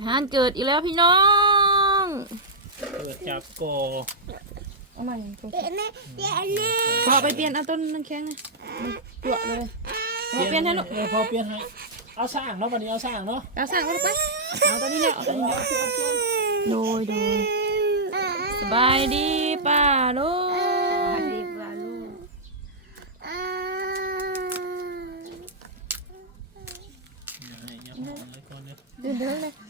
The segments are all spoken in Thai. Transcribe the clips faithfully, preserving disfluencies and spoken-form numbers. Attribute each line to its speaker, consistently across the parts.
Speaker 1: ฮานเกิดอีกแล้วพี่น้อง
Speaker 2: เกิดจากโก
Speaker 1: เอาใหม่เปลี่ยนนะเปลี่ยนนะพอไปเปลี่ยนเอาต้นน้ำแข็งนะมันเกลือเลยพอเปลี่ยนให้ลูก
Speaker 2: เออพอเปลี่ยนให้เอาสร้างเนาะวันนี้เอาสร้างเนาะ
Speaker 1: เอาสร้างเอาไปเอาตัวนี้เนี่ยเอาตัวนี้โดยโดยสบายดีป้าลูกสบายดีป้าลูกเดินเดินเลย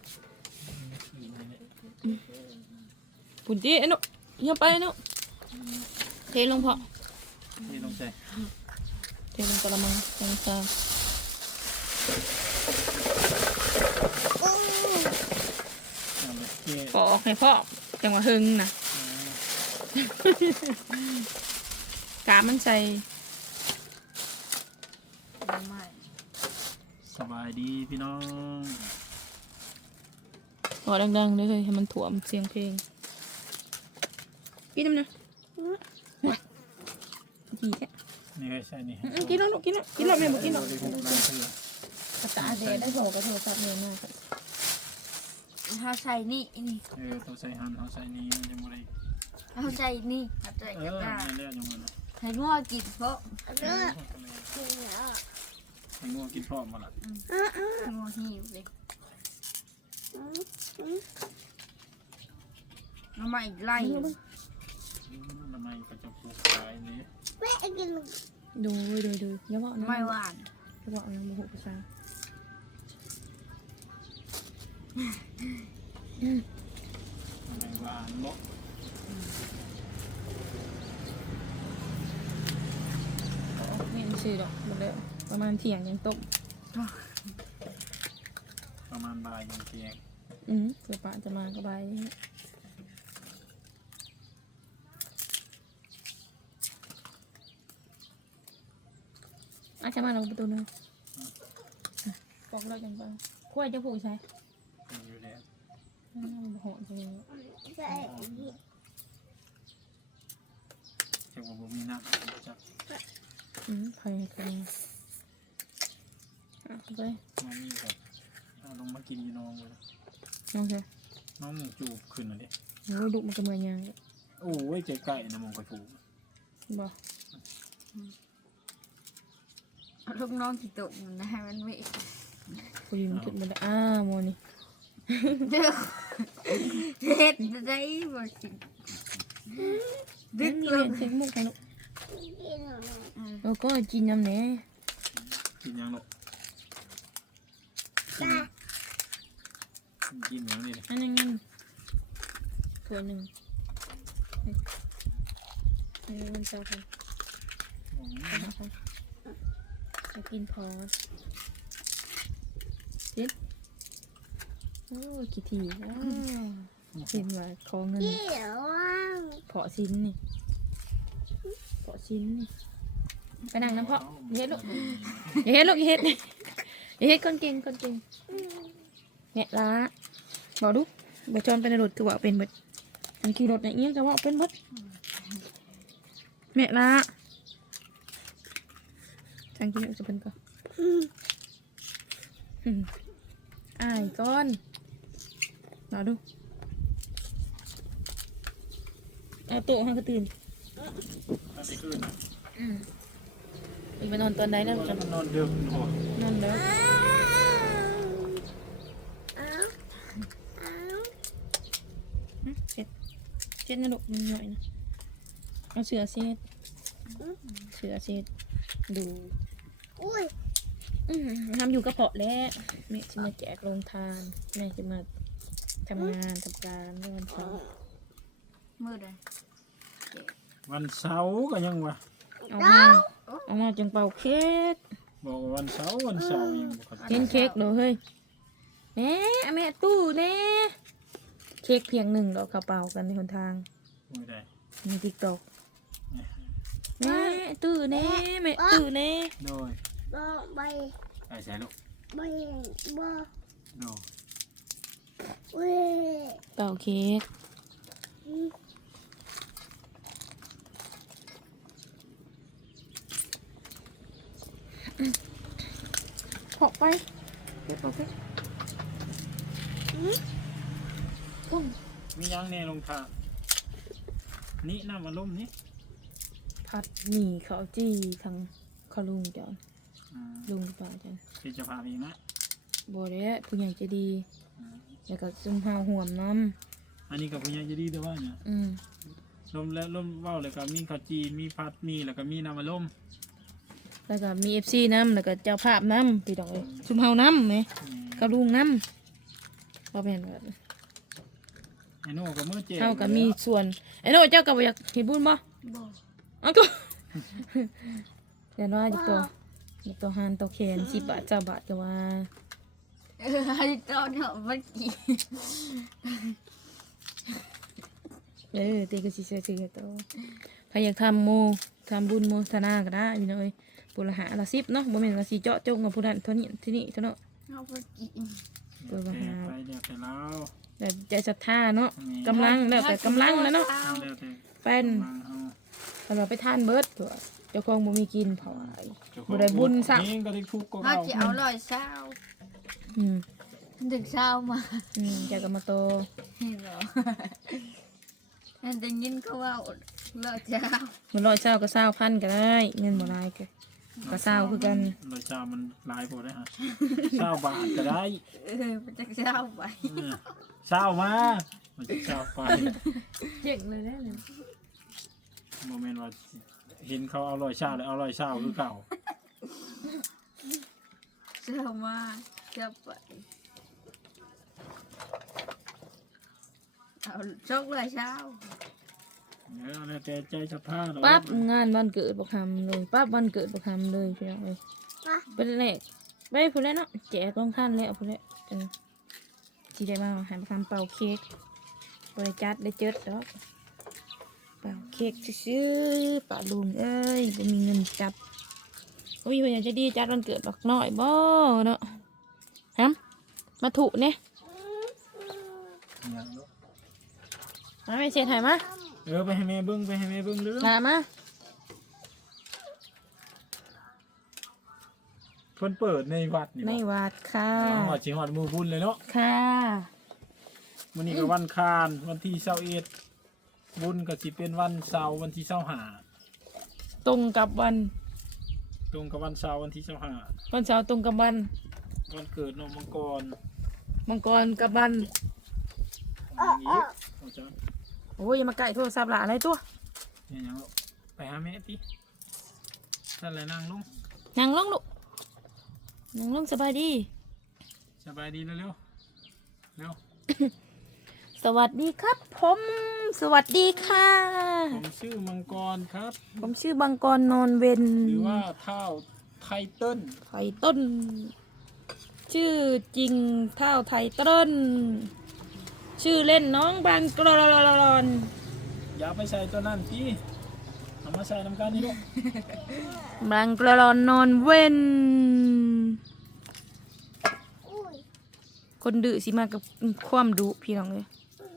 Speaker 1: ปุ่นจีไอ้หนูอย่าไปหนูเทลงพอ
Speaker 2: เทลงใส่
Speaker 1: เทลงกระมังลงซาปอกให้พ่อจังหวะหึงนะกามันใส่
Speaker 2: สบายดีพี่น้อง
Speaker 1: ขอดังๆเลยให้มันถ่วมเสียงเพลงกินน้ำนะดีแค่
Speaker 2: นี่ใช่นี่
Speaker 1: กินแล้วกินแล้วกินแล้วแม่บอกกินแล้วกระตาเดดได้บอกกระโถตัดเลยมาก
Speaker 3: เขาใส่นี่นี่
Speaker 2: เออตัวใส่หั่นเขาใส่นี่ยังไม่ได้
Speaker 3: เขาใส่นี่เขาใส่กระดาษให้งัวกินเพราะ
Speaker 2: ให้งัวกินพร้อมมาละ
Speaker 3: งัวหิวเลยน้ำมันไล่
Speaker 2: น้ำมันก็จะปลูกขายนี้
Speaker 1: ดูดูดูแล้วว่า
Speaker 3: ไม่หวาน
Speaker 1: แล้วว่าน้ำมันหกภาษา
Speaker 2: ไม่หวานเนาะ
Speaker 1: ไม่ไม่ซื้อหรอกหมดเลยประมาณเที่ยงยังต้ม
Speaker 2: ประมาณบ่ายยังเที่ยง
Speaker 1: อืมเสือปะจะมาก็บ่ายอาจจะมาเราประตูนึงปอกเราจังปังขั้วจะผูกใช่
Speaker 2: อยู่แล้ว
Speaker 1: หอมจริง
Speaker 2: จะบอกว่ามีน้ำจับ
Speaker 1: อืมพายกันอ่ะไป
Speaker 2: น้องมีแบบเอาลงมากินอยู่น้องเลย
Speaker 1: น้องใช่
Speaker 2: น้องจูบขึ้นเลย
Speaker 1: โอ้ดุมันก็เหมือนยัง
Speaker 2: โอ้ยเจ๊ไก่นะมองไปถูก
Speaker 1: บ่
Speaker 3: ลูกน้องที่ตกมันนะมันไม่
Speaker 1: คุยมันขึ้นมาได้อ้าโมนี่
Speaker 3: เด็กเด็ดได้บ่สิ
Speaker 1: ดึกเลยเช็คมุกกันลูกแล้วก็กินน้ำเนี้ย
Speaker 2: กินยังลูกกินยังนี่
Speaker 1: อันนั้นงั้นถ้วยหนึ่งนี่มันจะค่ะจะกินพอเด็ดโอ้กี่ทีว้าวเห็นว่าคอเงินเพาะชิ้นนี่เพาะชิ้นนี่ไปนั่งน้ำเพาะเฮ็ดลูกเฮ็ดลูกเฮ็ดเฮ็ดคนเก่งคนเก่งเนี่ยละบอกดูบอกจอนเป็นรถคือว่าเป็นเบิดมันขี่รถอย่างเงี้ยจะว่าเป็นเบิดแม่ละทางกินจะเป็นก็อ้ายก้อนรอดูเอาโต๊ะให้ก็ตื่นอืมอีกไปนอนตอนไหนแล้วจะ
Speaker 2: นอนเดิม
Speaker 1: นอนเด้อเช็ดเช็ดนะลูกหน่อยนะเอาเสือเช็ดเสือเช็ดดูทำอยู่กระเพาะแล้วแม่จะมาแจกโรงทานแม่จะมาทำงานทำการในวันเสาร์
Speaker 3: มืดเลย
Speaker 2: วันเสาร์ก็ยังวะ
Speaker 1: เอามาเอามาจังเป่าเค้ก
Speaker 2: บอกวันเสาร์วันเสาร์ยัง
Speaker 1: เค้กเค้กเลยเฮ้ยแม่แม่ตู้เน่เค้กเพียงหนึ่งดอกกระเป๋ากันในหนทาง
Speaker 2: ไม่ได้
Speaker 1: มีติ๊กต็อกแม่ตู้เน่แม่ตู้เน่
Speaker 2: โดย
Speaker 3: บ่ใบ
Speaker 2: ไอ้ใส่ลูก
Speaker 3: ใบบ่
Speaker 2: โด
Speaker 3: ย
Speaker 1: เป่าเค้กพอไปเก็บเอาไป
Speaker 2: มียังแน่ลงทางนี่น้ำมันล่มนี่
Speaker 1: ผัดหมี่ข้าวจี้ทางข้าวลุงจ้ะ
Speaker 2: อืม
Speaker 1: ลุงหรือเปล่าจ้ะ
Speaker 2: เป็นเจ้าภาพเองนะ
Speaker 1: บ่ได้ผู้ใหญ่ใจะดี
Speaker 2: อืม
Speaker 1: แล้วก็ซุ่มห้าวห่วมน้
Speaker 2: อันนี้กับพญาจะดีแต่ว่าเนี่ย
Speaker 1: ำอืม
Speaker 2: ลมและลมว่าวเลยก็มีข้าวจีมีพัดมีแล้วก็มีน้ำมันล่ม
Speaker 1: แล้วก็มีเอฟซีน้ำแล้วก็เจ้าภาพน้ำพี่ดอกเอ้ยซุ่มห้าวน้ำไหม
Speaker 2: อืม
Speaker 1: ข้าวลุงน้ำบ่แม่นว่า
Speaker 2: ไอ้โน่กับมือเจ๊
Speaker 1: เท่ากับมีส่วนไอ้โน่เจ้าก็บ่อยากเฮ็ดบุญบ่
Speaker 3: บ่
Speaker 1: เอาตัวเดี๋ยวว่าจะตัวจะตัวหันตัวแขนสิบบาทเจ้าบาทก็ว่า
Speaker 3: เออให้ตอนเนาะมันกี่
Speaker 1: เออตีก็สิเชื่อถือตัวใครอยากทำโมทำบุญโมทนาก็ได้พี่น้องเอ้ยปุระหาละสิบเนาะบ่แม่นว่าสิเจาะจงกับผู้นั้นเท่านี้ที่นี่เท่าเนาะ
Speaker 3: เอามันกี่
Speaker 1: ปุระ
Speaker 2: แต
Speaker 1: หาก
Speaker 2: ไปเดี๋ยวไปแล้ว
Speaker 1: แต่ใจศรัทธาเนาะกำลังแล้วแต่กำลังแล้วเนาะ
Speaker 2: เอาเดี๋ยวแต่
Speaker 1: แฟน
Speaker 2: วางเอา
Speaker 1: สำหรับไปทานเบิดตัวเจ้าของบ่มีกินเผาไว้
Speaker 2: เจ้าข
Speaker 1: บ่
Speaker 2: อง
Speaker 1: ได้บุญซะ
Speaker 2: เองก็ได้ทุกข์ก็
Speaker 3: เขา
Speaker 2: เอา
Speaker 3: จะเอาร้อยเช้า
Speaker 1: อืม
Speaker 3: ถึงเช้ามา
Speaker 1: อืมจากก็มาโต
Speaker 3: เห็นเหรออันได้ยินเขาว่าร้อยเช้า
Speaker 1: มันร้อยเช้าก็เช้าพันก็ได้เงินบ่หลายก็ก็เช้าคือกัน
Speaker 2: โดยชามันหลายพอได้ฮะเช้าบาทก็ได้
Speaker 3: เออมันจะเช้าไป
Speaker 2: เออเช้ามามันจะเช้าไป
Speaker 1: เจ๋งเลยได้เลย
Speaker 2: โมเมนต์ว่าเห็นเขาเอาลอยเช้าเลยเอาลอยเช้าคือเก่า
Speaker 3: เช้ามาเช้าไปเอาชกร้อยเช้า
Speaker 2: เดี๋ยวแล้วแต่ใจสภาพเรา
Speaker 1: ปั๊บงานวันเกิดบ่ทำเลยปั๊บวันเกิดบ่ทำเลยพี่น้องเอ้ยเป็นแรกไปพูดแล้วเนาะแจกลงท่านแล้วพูดแล้วเออที่ได้มาหันไปทำเป่าเค้กบริจัดได้เจิดดอกเป่าเค้กซื้อๆป่าลุงเอ้ยบ่มีเงินจัดบ่มีคนอยากจะดีจัดวันเกิดดอกน้อยบ่เนาะฮะมาถูเนี่ย
Speaker 2: อย่างนั้น
Speaker 1: มาไม่เสียถ่ายมา
Speaker 2: เออไปให้แม่เบิ้งไปให้แม่เบิ้งเรื่อง
Speaker 1: ลามา
Speaker 2: เพิ่นเปิดในวัดนี่
Speaker 1: ใน
Speaker 2: บ่
Speaker 1: วัดค่ะ
Speaker 2: เอาหอดสิหอดมือบุญเลยเนาะ
Speaker 1: ค่ะ
Speaker 2: มื้อนี้ก็วันคานวันที่ยี่สิบเอ็ดบุญก็สิเป็นวันเสาร์วันที่ยี่สิบห้า
Speaker 1: ตรงกับวัน
Speaker 2: ตรงกับวันเสาร์วันที่ยี่สิบห้า
Speaker 1: วันเสาร์ตรงกับวัน
Speaker 2: วันเกิดน้องมังกร
Speaker 1: มังกรกับวัน
Speaker 2: อย่างนี้เอาจ้ะ
Speaker 1: โอ้ยอย่ามาไก่โทรศัพท์หละอะไรตัว
Speaker 2: เนี่ยยังเอาไปหาแม่ตินั่นแหละนั่งลง
Speaker 1: นั่งลงลูกนั่งลงสบายดี
Speaker 2: สบายดีแล้วเร็วเร็ว
Speaker 1: สวัสดีครับ ผม สวัสดีค่ะ
Speaker 2: ผมชื่อมังกรครับ
Speaker 1: ผมชื่อบังกรนอนเวน
Speaker 2: หรือว่าเท่าไทเติ้ล
Speaker 1: ไทต้น ชื่อจริงเท่าไทต้น ชื่อเล่นน้องบางกรอน
Speaker 2: อย่าไปใส่ตัวนั่นพี่เอามาใส่น้ำกันนี่ลูก
Speaker 1: บางกรอนนอนเวนคนดื้อสิมากับความดุพี่น้องเลย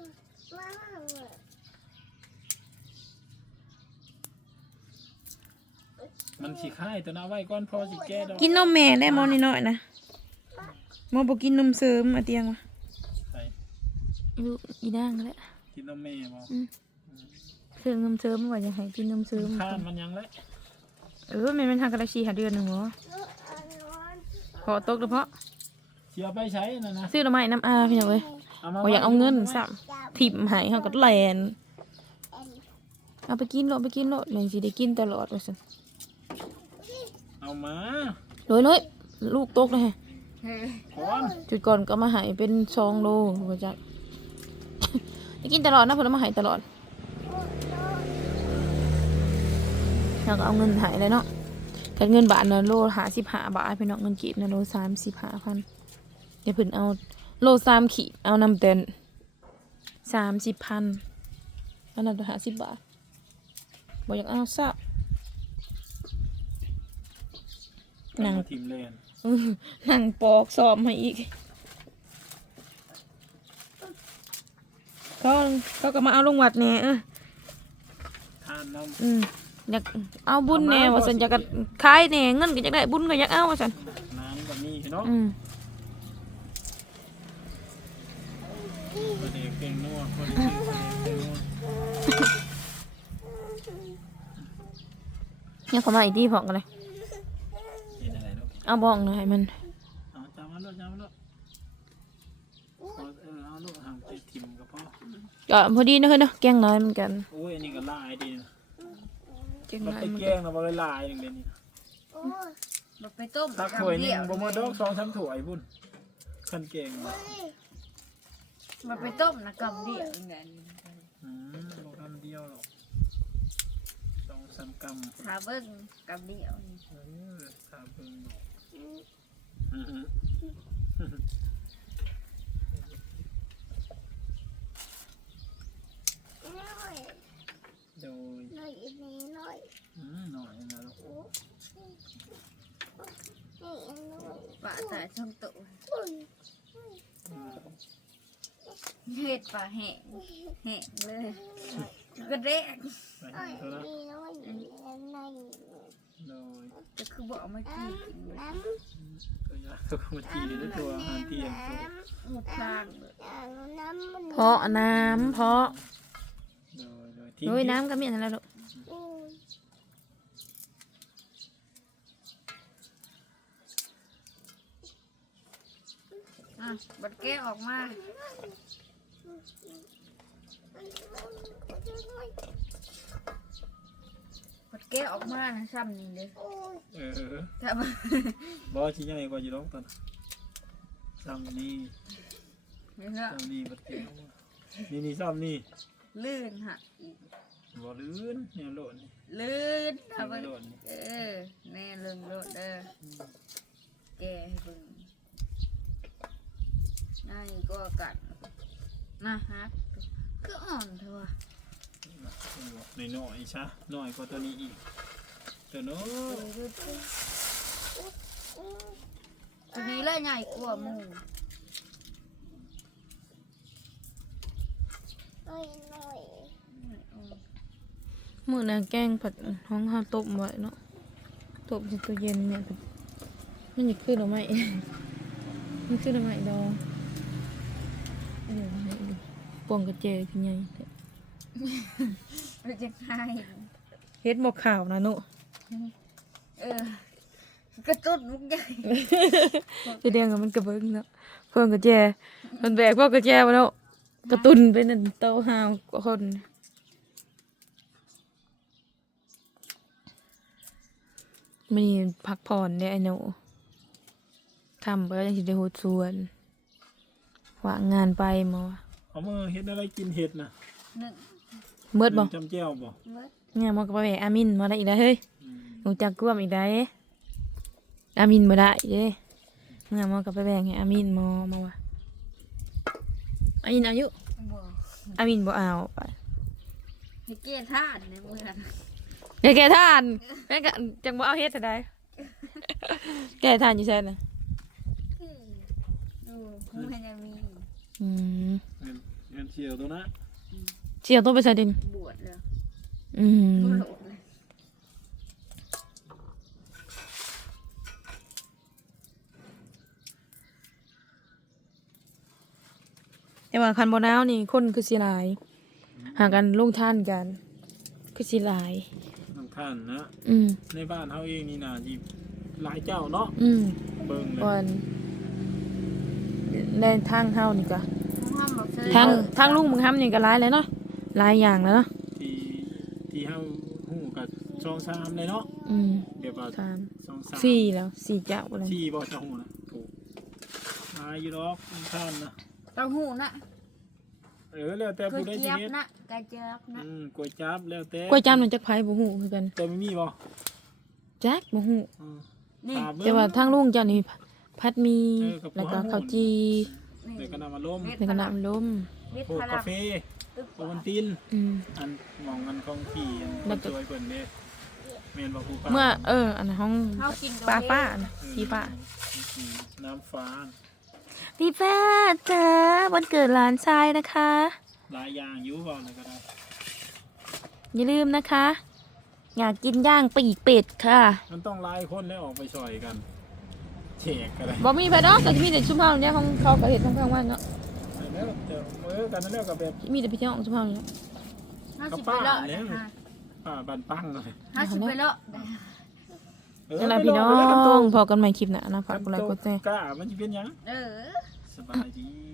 Speaker 2: มันสีค่ายตัวน่าไว้ก้อนพอสิแก้ดอก
Speaker 1: กินนมแม่ได้มอนิดหน่อยนะมอบอกกินนมเสริมมาเตียงวะ
Speaker 2: ใส่
Speaker 1: ลูกอีด่างแล้ว
Speaker 2: กินนมแม่บ่
Speaker 1: เครื่องนมเสริมว่าจะให้กินนมเสริม
Speaker 2: ข้านมันยังเลย
Speaker 1: เออแม่มันทางกระชีหาเดือนหนึ่งเหรอขอตกเฉพาะ
Speaker 2: เสียไปใช้น่ะนะ
Speaker 1: ซื้อหน่อไม้น้ำอาพี่น้องเอ้ย
Speaker 2: เอามา
Speaker 1: บ่อยากเอาเงินสับถิ่มใหายเขาก็แลนเอาไปกินโลดไปกินโลดเลยสิได้กินตลอดว่าซั่น
Speaker 2: เอามา
Speaker 1: เลยเลยลูกตกเลย
Speaker 3: เออ
Speaker 2: ก่อน
Speaker 1: จุดก่อนก็มาใหายเป็นสองโลว่าจัก ได้กินตลอดนะเพิ่นเอามาใหายตลอดแล้วก็เอาเงินใหายเลยเนาะกันเงินบาทนะโลหาสิบห้าบาทพี่น้องเงินกีบนะโลสามสิบห้าพันเดี๋ยวเพิ่นเอาโลสามขีดเอานำเต็นสามสิบพันอันนั้นหาสิบบาทบอกอยากเอาซับ หนัง
Speaker 2: เอามาทิมเลน
Speaker 1: อื้อนั่งปอกสอบมาอีกเขาเขาก็มาเอาลงวัดแหน่เออ
Speaker 2: ทานน้
Speaker 1: อืมอยากเอาบุญแหน่ว่าสันอยากจะขายแหน่เงินก็อยากได้บุญก็อยากเอาว่าสัน
Speaker 2: ำน้ำแบบนี้เนาะ
Speaker 1: อืม
Speaker 2: แกงนัวพอดีชื่อแกงนัว
Speaker 1: เนี่ยเขามาอีกที่พอกันเลย
Speaker 2: เห็นอะไรลูก
Speaker 1: เอาบ้องหน่อยมัน
Speaker 2: เอาจำมาลูกจำมาลูกเออเอาลูกห่างไปทิมกับพ่อ
Speaker 1: ก็พอดีนะเฮ้ยเนาะแกงน้อยเหมือนกัน
Speaker 2: โอ้ยอันนี้ก็ลายดีนะ
Speaker 1: แกง
Speaker 2: มัน
Speaker 1: น้อย
Speaker 2: ไป
Speaker 1: เหมือน
Speaker 2: แก
Speaker 1: กั
Speaker 2: ง
Speaker 1: น
Speaker 2: นะบ่ไปลายอย่างเดียวนี่
Speaker 3: บ่ไปต้ม
Speaker 2: ตักถ้วยหนึงบ่มาดอกสองสามถ้วยพุ่นขันแกง
Speaker 3: บ่ไปต้มนะกำเดียวอย่างนั้น
Speaker 2: อืมบ่คำเดียวหรอกสองสามกำ
Speaker 3: ถาเบิ่งกำเดียวนี่
Speaker 2: เออถ้าเบิ่งดอกอือฮึโดย
Speaker 4: หน่อยอีกนิดหน่อย
Speaker 2: อืมหน่อยนะลูก
Speaker 4: นี่อีกหน่อย
Speaker 3: ปลาสายช่องโต
Speaker 4: อุ้ย
Speaker 2: อืม
Speaker 3: เฮ็ดปลาแห้งแห้งเลยก็แดก
Speaker 2: ไป
Speaker 4: หน่อย
Speaker 2: เถอะนะ
Speaker 4: อีกหน่อยอีกหน่อย
Speaker 2: โดย
Speaker 3: จะคือบ่เอามากินกินเลย
Speaker 4: น้ำ
Speaker 2: ตัวยาตัวกมาจีด้วยตัวอาหารเที่ยงตัว
Speaker 3: หมูพรางเลย
Speaker 4: น้ำมัน
Speaker 1: เพาะน้ำเพาะ
Speaker 2: โดยโดยทิ้ง
Speaker 1: โอ้ยน้ำก็มีอะไรลูก
Speaker 4: อุ้ย
Speaker 3: อ่ะบัดแก้ออกมาบัดแก้ออกมานะซ้ำนี่เลย
Speaker 2: เออ
Speaker 3: ถ้าบ่
Speaker 2: บอชิ้นใหญ่กว่าอยู่ร้องตอนซ้ำนี่
Speaker 3: นี่เนาะ
Speaker 2: ซ้ำนี่บัดเก็บนี่นี่ซ้ำนี่
Speaker 3: ลื่นฮะอีก
Speaker 2: บ่ลื่นเนี่ยโหลดนี่
Speaker 3: ลื่นถ้า
Speaker 2: เนี่ย
Speaker 3: บ่
Speaker 2: โหลดนี่
Speaker 3: เออแน่เรื่องโลดเด้อแกให้เบิ่งนั่นก็กัดนะฮะก็อ่อนเถอะว่ะ
Speaker 2: หน่อยหน่อยๆซะหน่อยกว่าตัวนี้อีกตัวโน้น
Speaker 3: ตัวนี้เลยใหญ่กว่าหมู
Speaker 4: หน่อยหน่อย
Speaker 1: มื้อน่ะแกงผัดห้องเฮาต้มไว้เนาะต้มในตู้เย็นเนี่ยมันนี่คือดอกไม้ มันคือดอกไม้ดองเดี๋ยวให้ดูปวงกระเจยคือใหญ่แท้
Speaker 3: เราจะให้
Speaker 1: เฮ็ดหมกขาวนะหนุ
Speaker 3: เออกระตุ้นมุกใหญ่
Speaker 1: จะเดียงกับมันกระเบิ้งเนาะพวงกระแจมันแบกพวกกระแจมาแล้วกระตุนไปนั่นเต้าหาวกว่าคนมีพักผ่อนเนี่ยไอ้หนูทำไปยังสิได้โหดส่วนวางงานไปมาวะ
Speaker 2: เอามือเฮ็ดอะไรกินเห็ดน่ะ
Speaker 3: หนึ่ง
Speaker 1: เมื่อบ่
Speaker 2: จำแจ้วบ่
Speaker 3: เมื่อ
Speaker 1: เนี่ยมันก็ไปแบกอามินมาได้อีกแล้วเฮ้ย
Speaker 2: อืม
Speaker 1: หนูจักกล้วมอีกได้อามินมาได้เด้เนี่ยมันก็ไปแบ่งให้อามินมอมาวะอามินอายุ
Speaker 3: บ่
Speaker 1: อามินบ่เอาไป
Speaker 3: ให้เกณฑ์ท่านในเมื่อ
Speaker 1: เดี๋ยวแกทานแม่ก็จังบ่เอาเฮ็ดซะได้ แกทานอยู่ใช่น่ะ
Speaker 3: ดูมันจะมี
Speaker 1: อืม
Speaker 2: เงินเงินเชียวตัวนะ
Speaker 1: เสี่ยวต้องไปใส่ดิน
Speaker 3: บวชเลย
Speaker 1: อืม
Speaker 3: บวชเลย
Speaker 1: แต่ว่าคันบ่หนาวนี่คนคือสิหลาย หากันลงทานกัน คือสิหลาย
Speaker 2: น้ำท่านนะ
Speaker 1: อืม
Speaker 2: ในบ้านเฮาเองนี่น่ะที่หลายเจ้าเนาะ
Speaker 1: อืม
Speaker 2: เบิ่งเลย
Speaker 1: ก่อนในทางเฮานี่ก็
Speaker 3: ห้ามบอกเธอ
Speaker 1: ทางทางลุงมึงทำนี่ก็หลายแล้วเนาะหลายอย่างแล้วเนาะ
Speaker 2: ที่ที่เฮาฮู้กับสองสามเลยเนาะ
Speaker 1: อืม
Speaker 2: เดี๋ยวว่า
Speaker 1: สาม
Speaker 2: สองสาม
Speaker 1: สี่แล้วสี่เจ้าแล้ว
Speaker 2: ที่บ่จะฮู้นะถูกหลายอยู่ดอกน้ำท่านนะ
Speaker 3: เต้าหู้นะ
Speaker 2: เออแล้วแต่
Speaker 3: ก๋วย
Speaker 2: ผู้ใดสิ
Speaker 3: เจี๊ยบ
Speaker 2: เฮ็ด
Speaker 3: นะไก่เจี๊ยบนะ
Speaker 2: อืมก๋วยจั๊บแล้วแต่
Speaker 1: กล้วยจ้ำมันจักไผบ่ฮู้คือกัน
Speaker 2: แต่ไม่มีบ่
Speaker 1: จักบ่ฮู้
Speaker 2: อืม
Speaker 3: นี่
Speaker 2: ถามเบิ่ง
Speaker 1: แต่ว่าทางลุงเจ้านี่พัดหมี
Speaker 2: เออกับ
Speaker 1: แล้วก็
Speaker 2: หัวหมู
Speaker 1: ข้าวจี
Speaker 3: นี่
Speaker 2: เดี๋ยวก็นำมาล้ม
Speaker 1: แล้วก็น้ำล้ม
Speaker 3: เม็ด
Speaker 2: พวก
Speaker 3: พ
Speaker 2: กา
Speaker 3: ลัง
Speaker 2: แฟ
Speaker 3: ตึ๊บ
Speaker 2: โอวัลติน
Speaker 1: อืม
Speaker 2: อันหมองอันของขี่อัน
Speaker 1: แล้วก็
Speaker 2: สวยเพิ่นเด้แม่นบ่ครูป้า
Speaker 1: เมื่อเอออันห้อง
Speaker 3: เขากิน
Speaker 1: ป้าป้า
Speaker 3: ตัวเอง
Speaker 1: น่ะพี่ป้า
Speaker 2: สีน้ำฟ้า
Speaker 1: พี่ป้าจ้าวันเกิดหลานชายนะคะ
Speaker 2: หลายอย่างอยู่บ่นะก็ได้
Speaker 1: อย่าลืมนะคะ อยากกินย่างปีกเป็ดค่ะ
Speaker 2: มันต้องหลายคนแล้วออกไปซอยกันแฉกก็ได้
Speaker 1: บ่มีไปดอกแต่ที่มีแต่ชุ่มเฮาเนี่ยของเขาก็เห็ดของเขาว่าเนาะ
Speaker 2: ไปไหมแล้วแต่เมื่อกันนั่นแล้วก็แบบ
Speaker 1: มีแต่พี่น้องสุภาพนี่แหละ
Speaker 3: ห้าสิบไปเลาะ
Speaker 2: แล้ว
Speaker 3: ค่ะ
Speaker 2: อ่าบันปังเลย
Speaker 3: ห้าสิบไปเลาะ
Speaker 1: นั่นแหละพี่น้องพอกันใหม่คลิปหน้านะฝากกดไลค์กดแชร์
Speaker 2: กล้ามันจะเป็นหยัง
Speaker 3: เออ
Speaker 2: สบายดี